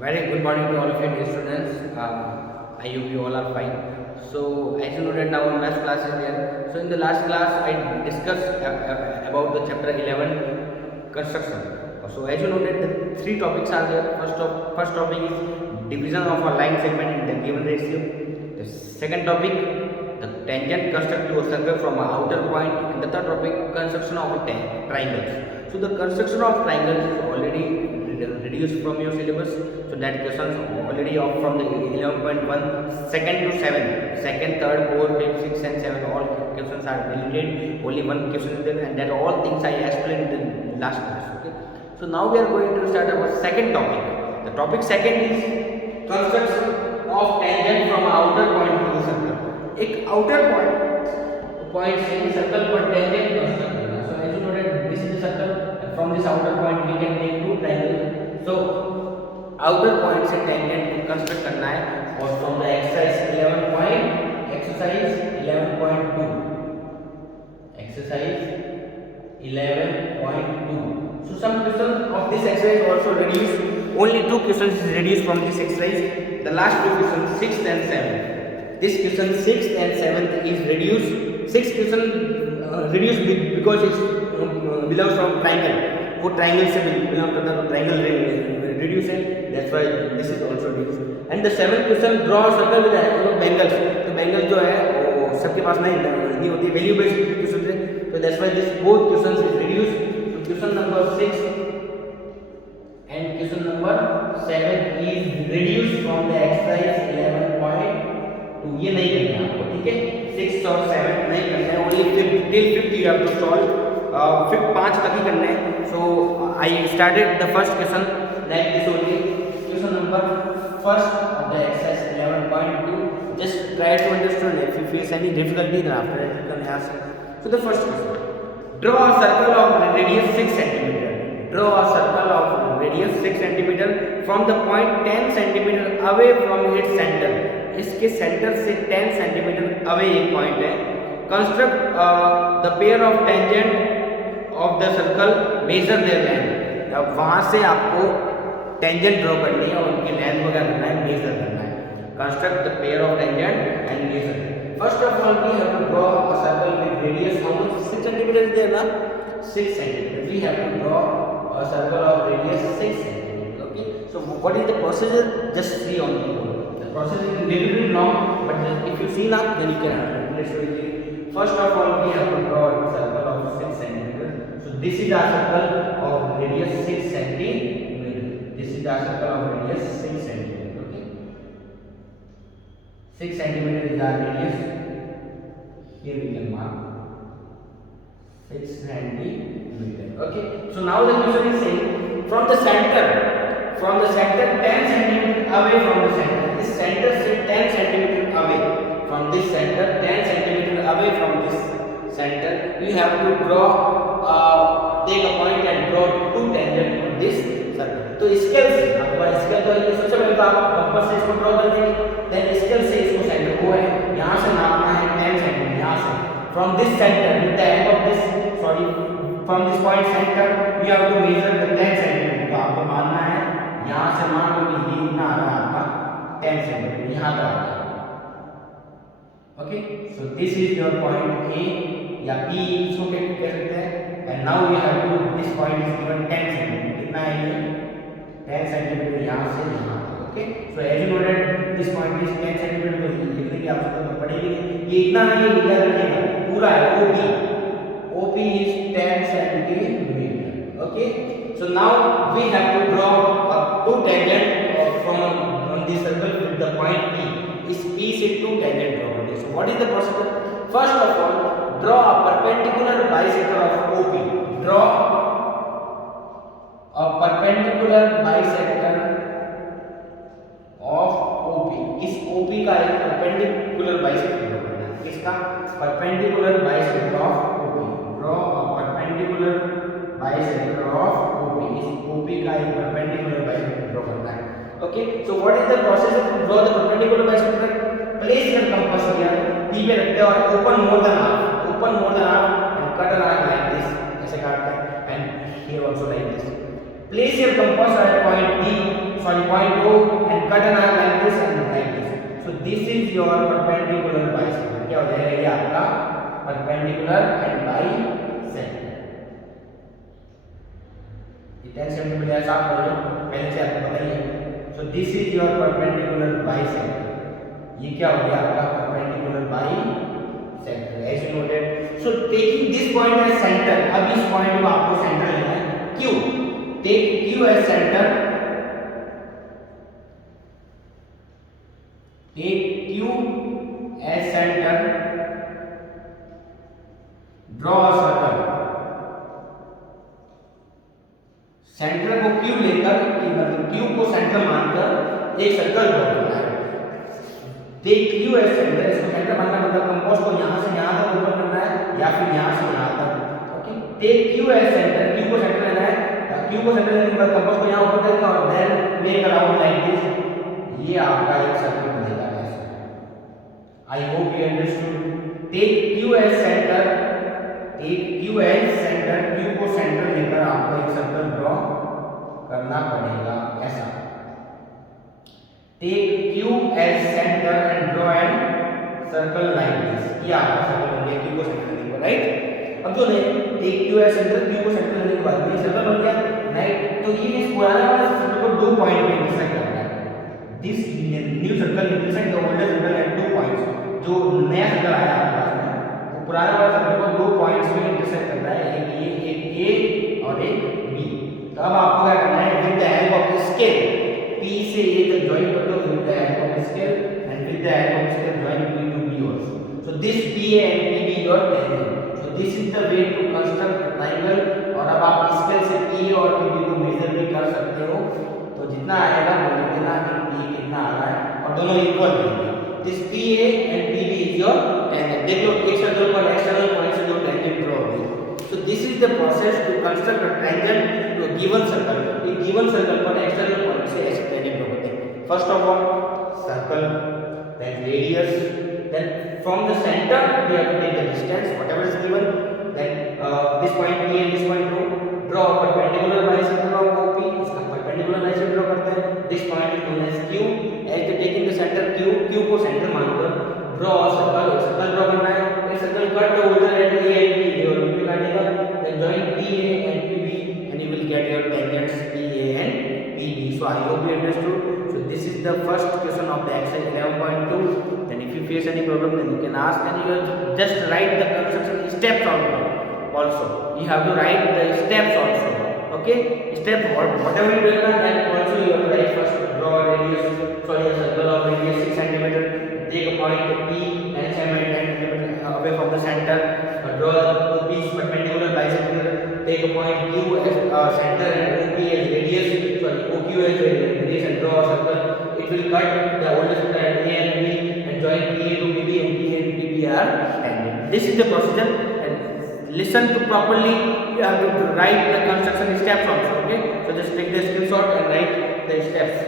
Very good morning to all of you dear students. I hope you all are fine. So as you know that now math class is there. So in the last class I discussed about the chapter 11 construction. So as you know that the three topics are there. First topic is division of a line segment in the given ratio. The second topic, the tangent construct to a circle from an outer point, and the third topic, construction of a triangles. So the construction of triangles is already reduced from your syllabus. So that questions already off from the 11.1 second to 7, second, third, fourth, fifth, sixth and 7, all questions are deleted. Only one question is there, and that all things I explained in the last class. Okay. So now we are going to start our second topic. The topic second is construction of tangent from outer point to the circle. एक outer point से circle पर tangent construct करना. So as you know that this is the circle, and from this outer point we can make two triangles. So outer point से tangent construct करना है, और from the exercise 11.2. So some questions of this exercise also reduced. Only two questions is reduced from this exercise. The last two questions, 6th and 7th. This question 6th and 7th is reduced. 6th question reduced because it belongs from triangle. वो triangle से belong करता है, तो triangle reduce है. That's why this is also reduced. And the 7th question, draw a circle with bangles. तो bangles जो है वो सबके पास नहीं होती, value based question है. So that's why this both questions is reduced. So question number 6 and question number 7 is reduced from the exercise 11.2. ये नहीं करना है आपको, ठीक है. 6 और 7 नहीं करना है, only till 5th you have to solve. 5 तक ही करना है. So I started the first question like this only. Question number first of the exercise 11.2. Just try to understand. If you face any difficulty, then after that you can ask. So the first question: draw a circle of radius 6 centimeter. Draw a circle of radius 6 centimeter from the point 10 centimeter away from its center. इसके centre से 10 centimetre away एक point है. Construct the pair of tangent of the circle, measure their length. अब वहां से आपको tangent draw करनी है और उनकी लेंथ वगैरह करना है, मेजर करना है. Construct the pair of tangent and measure. First of all we have to draw a circle with radius how much, 6 centimetre is there ना, 6 centimetre. We have to draw a circle of radius 6 centimetre. Okay. So what is the procedure? Just see on the board. Process is a little bit long, but if you see now, then you can calculate so easily. First of all, we have to draw a circle of 6 centimeter. So this is our circle of radius 6 centimeter. This is our circle of radius 6 centimeter. Okay. 6 centimeter is our radius. Here we can mark 6 centimeter. Okay. So now the question is saying from the center 10 centimeter away from the center. This center से 10 centimeter away from this center, 10 centimeter away from this center, we have to draw, take a point and draw two tangent on this circle. तो scale से आपका scale तो ये सबसे पहले तो आप कंपास से इसको ड्रॉ कर देंगे. देन स्केल से इसको सेंटर को है यहाँ से नापना है 10 सेंटीमीटर. यहाँ से from this center with the end of this, from this point center we have to measure the 10 centimeter. तो आपको मानना है यहाँ से मान लो कि ये इतना आ रहा है आपका 10 सेंटीमीटर यहाँ तक आ गया. Okay. So this is your point A या पी इसको कह सकते हैं. And now we have to, this point is given 10 centimetre. कितना है ये? 10 सेंटीमीटर यहाँ से यहाँ. Okay. So as you know that this point is 10 centimetre. तो लिखने की आवश्यकता पड़ेगी नहीं. ये इतना नहीं है, इधर रखिएगा पूरा है. OP is 10 centimetre. Okay. So now we have to draw two tangent from this circle with the point P. Is P से two tangent draw करते हैं. So what is the procedure? First of all, draw a perpendicular bisector of OP. Draw a perpendicular bisector of OP. इस OP का एक perpendicular bisector draw करना है. किसका? Perpendicular bisector of OP. Draw a perpendicular bisector of OP. इस OP का एक perpendicular bisector draw करना है. Okay. So what is the process to draw the perpendicular bisector? Place your compass here. P पे रखते हैं और open more than half and cut an arc like this. ऐसे काटते हैं. And here also like this. Place your compass at point B sorry point O and cut an arc like this and like this. So this is your perpendicular bisector. क्या हो जाएगा ये आपका perpendicular and bisector. ये 10 centimetre ऐसा आप कर लो, पहले से आपको पता ही है. So this is your perpendicular bisector. ये क्या हो गया आपका perpendicular bisector, as you noted. So taking this point as center, अब इस पॉइंट को आपको सेंटर लेना है. Q, take Q as center. Take Q as center. Draw a circle. Centre को Q लेकर, मतलब Q को सेंटर मानकर एक सर्कल ड्रॉ करना है. Take Q as center, इसको सेंटर मानना मतलब कंपास को यहाँ से यहाँ तक ओपन करना है या फिर यहाँ से यहाँ तक. Okay, take Q as center, Q को सेंटर लेना है. Q को सेंटर लेने के बाद कंपास को यहाँ ओपन करेंगे और then make a round like this. ये आपका एक सर्कल बनेगा ऐसा. I hope you understood. Take Q as centre, take Q as centre, Q को सेंटर लेकर आपको एक सर्कल ड्रॉ करना पड़ेगा ऐसा. Take Q as centre and draw an circle like this. ये आपका सर्कल बन गया Q को सेंटर लेने के बाद, राइट. अब जो नहीं, take Q as centre, Q को सेंटर लेने के बाद ये सर्कल बन गया, राइट. तो ये इस पुराने वाले सर्कल को दो पॉइंट पे इंटरसेक्ट करता है. This new circle intersect the older circle eight 2 points. जो नया सर्कल आया आपके पास में, वो पुराने वाले सर्कल को दो पॉइंट्स पे इंटरसेक्ट करता है, एक A और एक B. तो अब आपको क्या करना है, with the help of scale P से A तक ज्वाइन कर दो, with the help of scale and with the help of scale join P to B also. So this PA and PB your tangent. So this is the way to construct a triangle. और अब आप scale से PA और PB को major भी कर सकते हो. तो जितना आएगा वो लिख देना कि PA कितना आ रहा है और दोनों इक्वल रहेंगे. This PA and PB is your tangent. देख लो एक सर्कल पर एक्सटर्नल पॉइंट से जो tangent ड्रॉ होगी. So this is the process to construct a tangent to a given circle. एक given circle पर external point से ऐसे tangent ड्रॉ करते हैं. First of all circle, then radius, then from the center we have to take the distance whatever is given. Then this point P and this point O, draw a perpendicular bisector of OP. इसका perpendicular bisector draw करते हैं. This point is known as Q. As they taking the center Q को centre मानकर draw a circle. एक circle draw करना है. एक circle cut the order at A and B और B पे काटेगा. Then join PA and PB and you will get your tangents PA and PB. So I hope you understood. So this is the first question of the exercise 11.2. Then if you face any problem, then you can ask and you just write the construction steps also. You have to write the steps also. Okay, step whatever you do, then also you have to write first. Draw a radius, sorry, a circle of radius 6 cm. Take a point P and 7 cm away from the center. Draw OP's perpendicular bisector. Take a point Q as center and OP as radius. Sorry, OQ as radius and draw a circle. It will cut the older circle at A and B and join PA to PB and PA and PB are tangent. This is the procedure. And listen to properly. You have to write the construction steps also. Okay. So just take the screenshot and write the steps.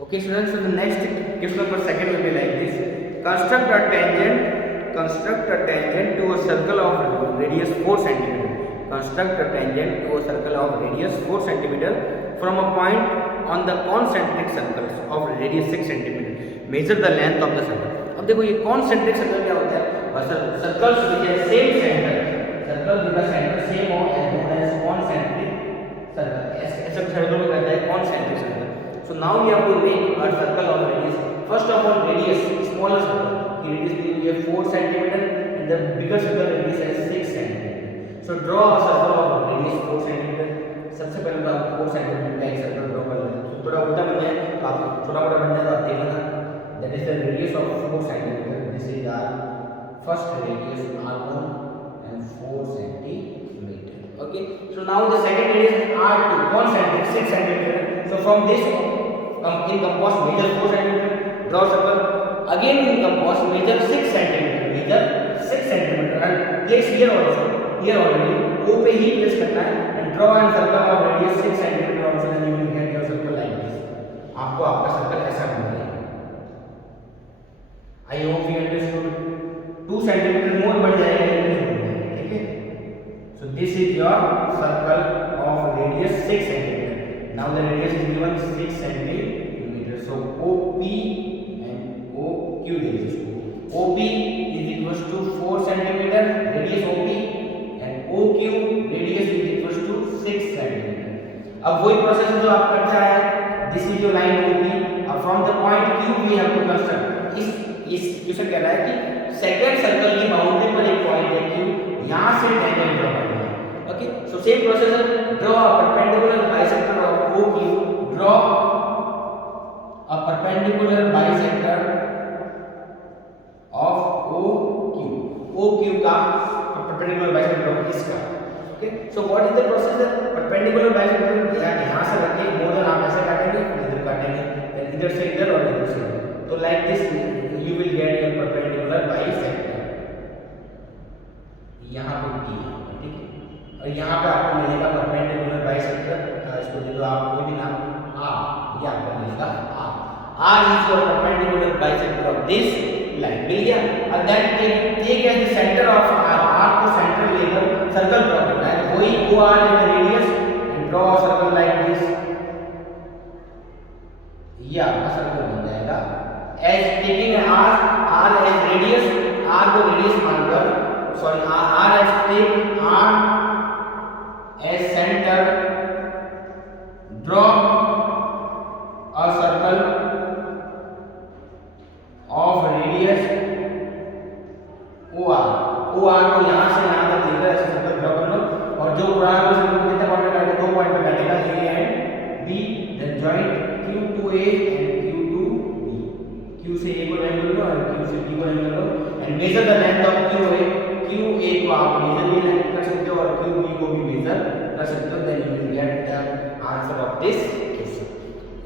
Okay students, so the next question number second will be like this. Construct a tangent to a circle of radius 4 cm. Construct a tangent to a circle of radius 4 cm from a point on the concentric circles of radius 6 cm. Measure the length of the circle. अब देखो ये concentric circle क्या होता है? Circles which have same center. Circle जिनका center same हो as known as concentric circle. ऐसा circle को कहते हैं concentric circle. So now we have to make a circle of radius. First of all, radius, smaller circle. The radius will be 4 cm and the bigger circle radius is 6 cm. So draw a circle of radius 4 cm. सबसे पहले तो आप 4 cm का एक circle draw कर लेते हैं. थोड़ा उल्टा बन जाए तो आप छोटा बड़ा बन जाए तो आप देख लेना. That is the radius of 4 cm. This is our first radius R1 and 4 cm. Okay. So now the second radius is R2, concentric 6 cm. So from this in compass measure 4 cm, draw circle. Again in compass measure 6 cm, measure 6 cm and place here also. Here already O पे ही place करना है and draw a circle of radius 6 cm also, then you will get your circle like this. आपको आपका circle ऐसा बनना है. I hope you understood. 2 cm more बढ़ जाएगा, ठीक है. this is your circle of radius 6 centimeter. Now the radius is given 6 centimeter. So OP and OQ radius. OP is equals to 4 centimeter radius OP and OQ radius is equals to 6 centimeter. अब वही process जो आप करता है, this is your line OP. अब from the point Q we have to construct. इस question कह रहा है कि सेकंड सर्कल की बाउंड्री पर एक पॉइंट है Q, यहां से टेंजेंट ड्रॉ करना है. ओके, सो सेम प्रोसेस है. Draw a perpendicular bisector of OQ. Draw a perpendicular bisector of OQ. OQ का परपेंडिकुलर बाइसेक्टर ऑफ इसका. Okay, so what is the process? Perpendicular bisector यहां से रख के मोडल आप ऐसे काटेंगे, इधर काटेंगे, फिर इधर से इधर और इधर से इधर. तो like this you will get your perpendicular bisector. यहाँ पे P, ठीक है, और यहाँ पे आपको मिलेगा perpendicular bisector. इसको दे दो आप कोई भी नाम, R. ये आपको मिलेगा R. R is your perpendicular bisector of this line. मिल गया. और then take as the center of R. R को सेंटर लेकर सर्कल ड्रॉ करना है. वही OR is the radius and draw a circle like this. ये आपका सर्कल बन जाएगा. As taking R as radius, R को radius मानकर, sorry, R as take R as center, draw a circle of radius OR. OR को यहाँ से यहाँ तक लेकर ऐसे सर्कल ड्रॉ कर लो. और जो पूरा है उसे कितने पॉइंट पे काटेगा? 2 पॉइंट पे काटेगा, A and B. Then joint Q to A and Q से A को लाइन कर लो और Q से B को लाइन कर लो. And measure the length of QA. QA को आप मेजर भी कर सकते हो और QB को भी मेजर कर सकते हो. Then you will get the answer of this question.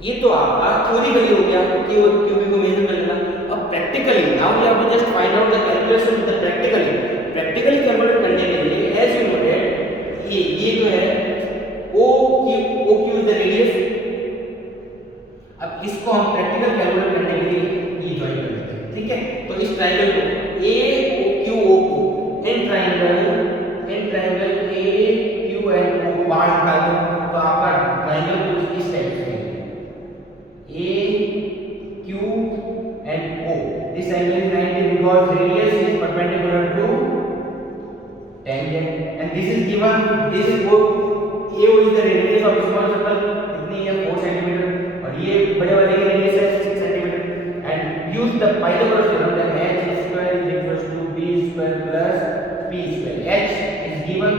ये तो आपका थ्योरिकली हो गया कि QB को मेजर कर लेना. अब practically now we have to just find out the calculation with the practically calculate करने के लिए एज यू नोटेड ये जो है OQ इज द रेडियस. अब इसको हम प्रैक्टिकल कैलकुलेट करने के लिए ये ज्वाइन कर देते हैं. ठीक है, तो इस ट्रायंगल को AQO को इन ट्रायंगल AQNO को बाहर निकाल दो. तो आपका ट्रायंगल कुछ इस टाइप से है. AQNO. This angle is 90 because radius is perpendicular to tangent and this is given. This is AO is the radius of small circle. कितनी है? 4 centimeter. और ये बड़े वाले की रेडियस है 6 centimeter. And use the Pythagoras theorem that h square is equals to b square plus p square. H is given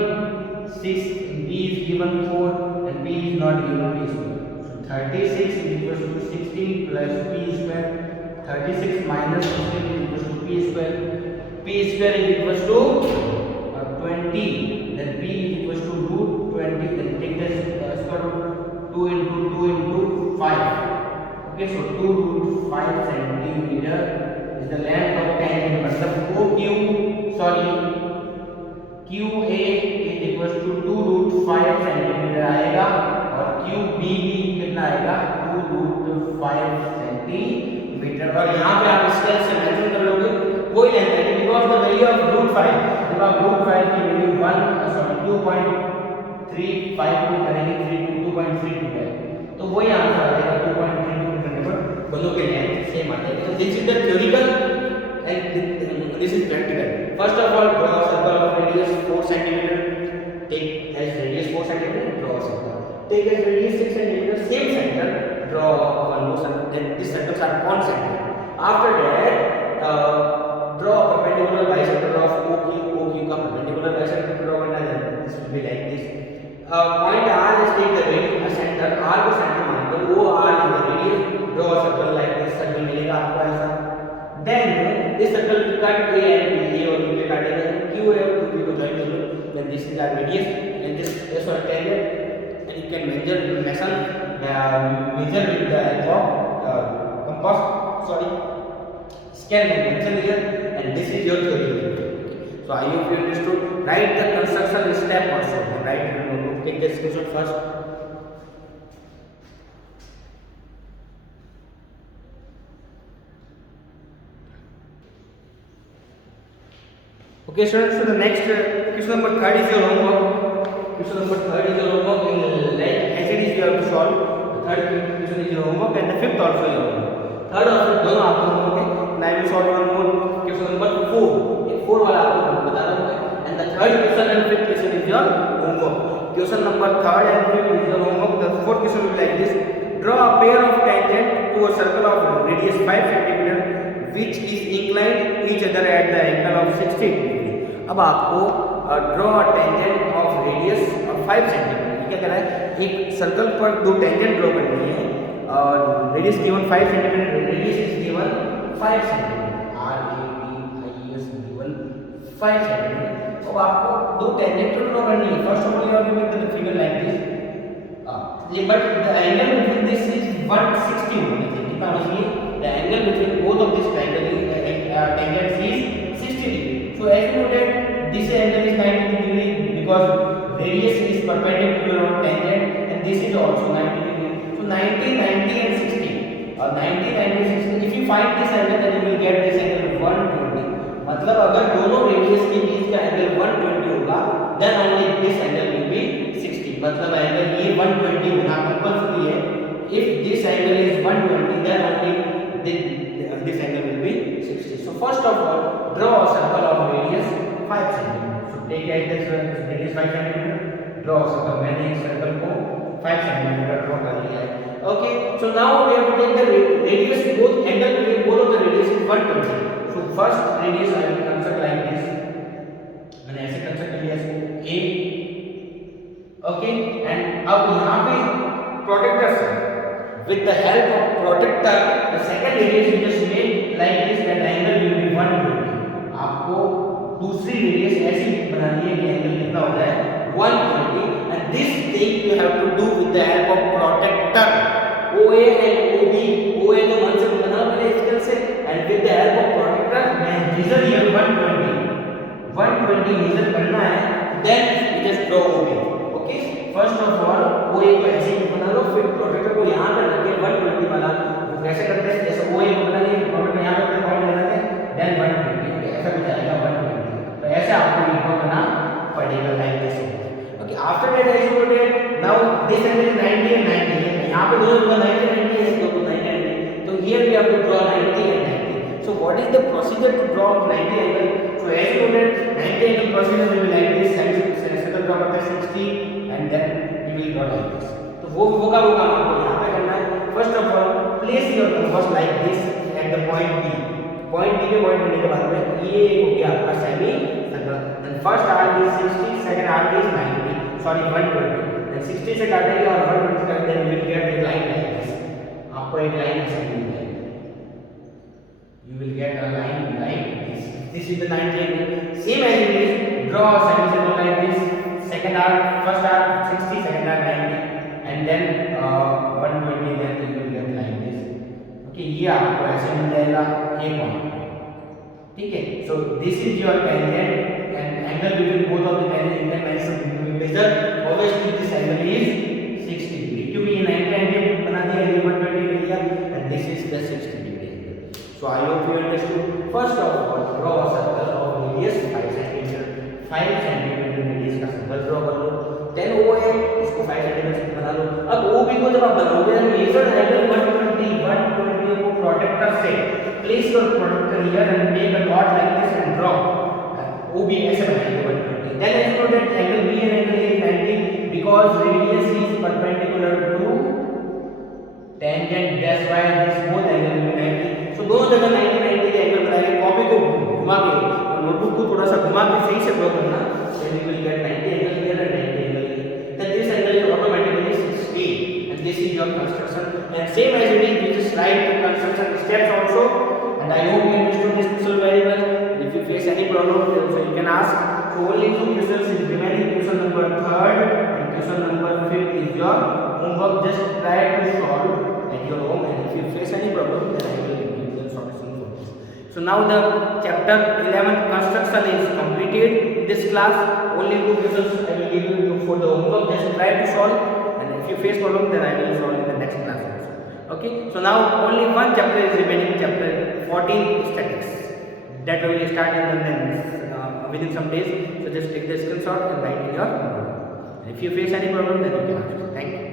6, b is given 4, and p is not given p square. So 36 is equals to 16 plus p square. 36 minus 16 is equals to p square. P square is equals to 20. Then p is equals to root 20. Then take the square root 2 into 5. Okay, so 2 root 5 centimeter is the length of tangent. मतलब QA is equals to 2 root 5 centimeter आएगा और QB कितना आएगा? 2 root 5 centimeter. और यहाँ पे आप scale से मेंशन कर लोगे वही लेंथ है because the value of root 5 जब आप root 5 की वैल्यू 2.35 को करेंगे 2.32 है तो वही आंसर आ जाएगा. 2.32 करने पर दोनों के लेंथ सेम आ जाएगा. So this is the theoretical and this is practical. First of all, draw a circle of radius 4 centimeter. Take as radius 4 centimeter. Draw a circle. Take as radius 6 centimeter. Same center. Draw one more circle. Then these circles are concentric. After that, draw a perpendicular bisector of OQ. OQ का perpendicular bisector draw करना है. This will be like this. Point R is take the radius center. R को center मानकर OR is the radius. Draw a circle like this. Circle मिलेगा आपको ऐसा. Then this circle will cut A and B. A और B पे काटेगा. QA और QB को join कर लो. Then this is our radius and this is our tangent. And you can measure with the help of compass. Sorry, scale mention here. And this is your theory. So I hope you understood. Write the construction step also. Write. Take the screenshot first. Okay, students. So the next question number 3 is your homework. Question number third is your homework. Like as it is you have to solve. The third question is your homework and the fifth also your homework. Third और fifth दोनों आपको homework है. And I will solve one more question number 4. ये 4 वाला आपको बता रहा हूँ. And the third question and fifth question is your homework. Question number third and fifth is your homework. The fourth question will be like this. Draw a pair of tangent to a circle of radius 5 cm which is inclined each other at the angle of 60 degree. अब आपको draw tangent of radius 5 centimetre. क्या करना है, एक circle पर दो tangent draw करनी है और radius given 5 centimetre, radius is given 5 centimetre, RADIUS given 5 centimetre. अब आपको दो टेंजेंट ड्रॉ करनी है. First of all you have to make the figure like this, but the angle between this is 160 होनी चाहिए. कितना होना चाहिए? The angle between both of this tangents is 60 degree. So as you know that this angle is 90 degree because radius is perpendicular on tangent and this is also 90 degree. So 90, 90 and 60. 90, 90, 60. If you find this angle then you will get this angle 120. मतलब अगर दोनों radius के बीच का angle 120 होगा then only this angle will be 60. मतलब angle ये 120 होना compulsory है. If this angle is 120 then only this angle will be 60. So first of all draw a circle of radius 5 cm. So take as this radius 5 cm. Draw a circle. मैंने एक circle को 5 cm draw कर लिया है. Okay. So now we have to take the radius, both angle between both of the radius is 120. So first radius I will construct like this. मैंने ऐसे construct किया इसको A. Okay. And अब यहाँ पे प्रोटेक्टर से with the help of protector the second radius you just make like this, that angle will be 120. आपको दूसरी रेडियस ऐसी बनानी है कि एंगल कितना हो जाए 120. and this thing you have to do with the help of protector. OA and OB, OA तो मन से बनाना पड़ेगा इसके से, and with the help of protector मैं measure here 120 measure करना है, then you just draw OB. Okay, first of all OA को ऐसे ही बना लो, फिर प्रोटेक्टर को यहाँ पर रख के 120 वाला वो कैसे करते हैं, जैसे OA को बना लिया प्रोटेक्टर यहाँ पर पॉइंट लगाते हैं then 120 ऐसा कुछ आएगा 120. तो ऐसे आपको ड्रॉ करना पड़ेगा like this. Okay, after that I show that now this angle is 90 and 90 है. यहाँ पे दोनों का 90 90 है तो 90 90. तो here we have to draw 90 and 90. So what is the procedure to draw 90 angle? So as you know that 90 angle procedure will be like this. Circle draw करते हैं 60 and then you will draw like this. तो वो काम आपको यहाँ पे करना है. First of all place your compass like this at the point B. Point B पे पॉइंट होने के बाद में ये हो गया आपका semi circle. Then first arc is 60, second arc is 90. Sorry 120. Then 60 से काटेंगे और 120 काटेंगे then you will get a line like this. आपको एक लाइन ऐसे मिल जाएगी. You will get a line like this. This is the 90 angle. Same as it is, draw a semicircle like this. Second arc, first arc 60, second arc 90, and then 120. Then you will get like this. Okay, ये आपको ऐसे मिल जाएगा एक point. ठीक है. So this is your tangent and angle between both of the tangent you can measure. Obviously this angle is 60 degree. क्योंकि ये 90 angle बना दिया, ये 120 ले लिया, and this is the 60 degree angle. So I hope you understood. First of all, draw a circle of radius 5 cm. 5 cm radius का circle draw कर लो. Then OA इसको 5 cm बना लो. अब OB को जब आप बनाओगे तो मेजर एंगल 120 को प्रोटेक्टर से place your protector here and make a dot like this and draw. OB ऐसे बनाएंगे 120. Then as you know that angle B and angle A is 90 because radius is perpendicular to tangent. That's why this both angle will be 90. So दोनों जगह 90 के angle बनाएंगे. Copy को घुमा के और नोटबुक को थोड़ा सा घुमा के सही से ड्रॉ करना. Then you will get 90 angle here and 90 angle here. Then this angle is automatically 60 and this is your construction. And same as it is, you just write the construction steps also. And I hope you understood this question very well. And if you face any problem, so you can ask. So only 2 questions is remaining. Question number 3rd and question number 5th is your homework. Just try to solve at your home. And if you face any problem, then I will give you the solution for this. So now the chapter 11 construction is completed in this class. Only 2 questions I will give you for the homework. Just try to solve. And if you face problem, then I will solve in the next class. Okay, so now only one chapter is remaining, chapter 14 statics. That we will start in the within some days. So just take the screenshot and write in your notebook. And if you face any problem, then you can ask. Thank you.